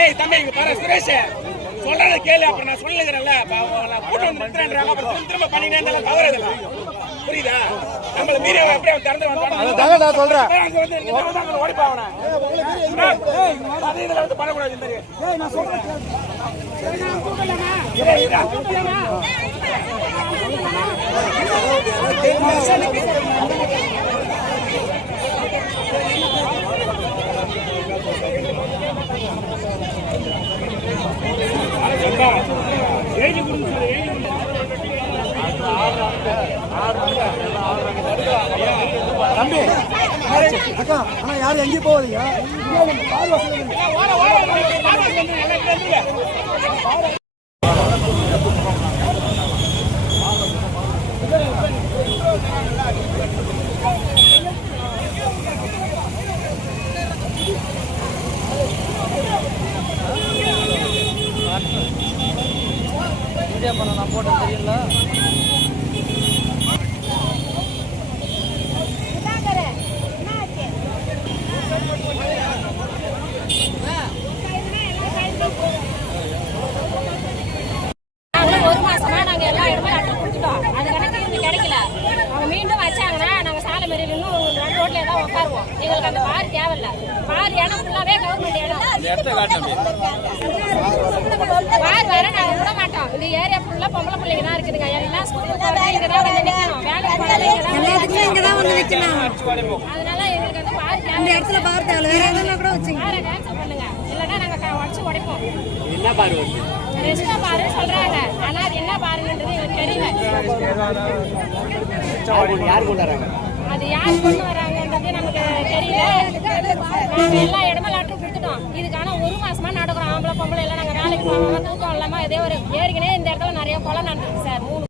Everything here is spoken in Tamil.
ஏய் தம்பி இங்க பாரு சுரேஷ் சொல்றத கேளு அப்புறம் நான் சொல்லுகிறேன்ல கூட்டம் வந்து நிறுத்துறேன்றாங்க அப்புறம் திரும்ப பண்ணினே இருந்தா தவறு இல்ல புரியுதா நம்மள மீறி அப்படியே திறந்து வந்தாங்க நான் சொல்றேன் அங்க வந்து ஓடி போவனா ஏய் அது இதல வந்து பண்ண கூடாது இந்த ஏய் நான் சொல்றேன் சரி நான் கூட்டலமா ஏய் நான் கூட்டலமா தம்பி அக்கா ஆனா யாரும் எங்கேயும் போவீங்க வீடியோ பண்ண நான் போட்டேன் தெரியல ஒரு மாசமா நாங்க எல்லா இடமே லெட்டர் கொடுத்துட்டோம். அது கணக்கு இது கிடைக்கல. அவங்க மீண்டும் வச்சாங்கன்னா நாங்க சாலை மறியல் இன்னும் ரோட்ல தான் உட்காருவோம். எங்களுக்கு அந்த பார் தேவையில்ல. பார் இடம் ஃபுல்லாவே கவர்மெண்ட் இடம். பார் வர நாங்க விட மாட்டோம். இந்த ஏரியா ஃபுல்லா பொம்பளை பிள்ளைங்க தான் இருக்குதுங்க. எல்லாம் ஸ்கூலுக்கு போறோம். இங்க தான் வந்து நிக்கணும். வேலைக்கு போறோம். இங்க தான் வந்து நிக்கணும். அதனால எங்களுக்கு அந்த பார் தேவை. இந்த இடத்துல பார் தேவை. வேற எங்கனா கூட வச்சுங்க. பாரை கேன்சல் பண்ணுங்க. இல்லனா நாங்க உடைச்சு உடைப்போம். என்ன பார் வந்து ரெஸ்டா பாரு சொல்றாங்க. ஆனா அது என்ன பாருன்றது எனக்கு தெரியல. யார் கொண்டு வராங்க? அது யார் கொண்டு வராங்கன்றது நமக்கு தெரியல. நாங்க எல்லா இடமே லெட்டர் கொடுத்துட்டோம். இதுக்கான ஒரு மாசமா நடக்கிறோம். ஆம்பளை பொம்பளை எல்லாம் நாங்க வேலைக்கு போகாம தூக்கம் இல்லாம ஏதோ ஒரு ஏற்கனவே இந்த இடத்துல நிறைய கொலை நடந்துருக்கு சார்.